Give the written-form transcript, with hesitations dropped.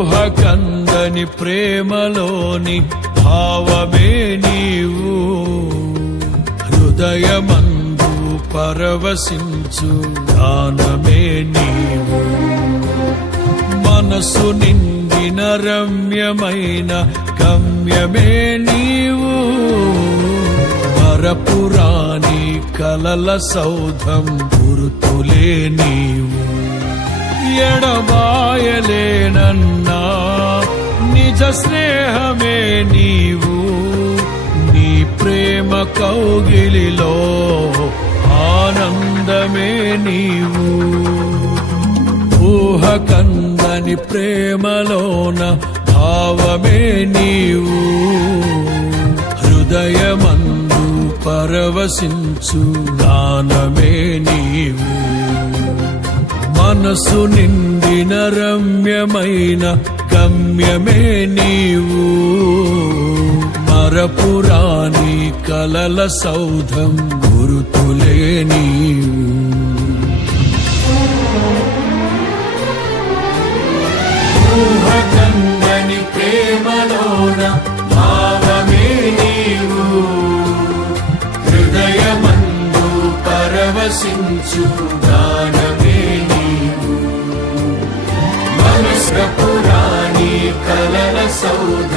ఊహకందని ప్రేమలోని భావమే నీవు, హృదయమందు పరవశించు గానమే నీవు. మనసు నిండిన రమ్యమైన గమ్యమే నీవు, మరపురాని కలల సౌధం గురుతులే నీవు. ఎడబాయలేనన్నా నిజ స్నేహమే నీవు, నీ ప్రేమ కౌగిలిలో ఆనందమే నీవు. ఊహకందని ప్రేమలోన భావమే నీవు, హృదయమందు పరవశించు గానమే నీవు. మనసు నిండిన రమ్యమైన గమ్యమే నీవు, మరపురాని కలల సౌధం గురుతులే నీవు. ఊహకందని ప్రేమలోన భావమే నీవు, హృదయమందు పరవశించు గానమే నీవు. మనసపురాణి కలల సౌధ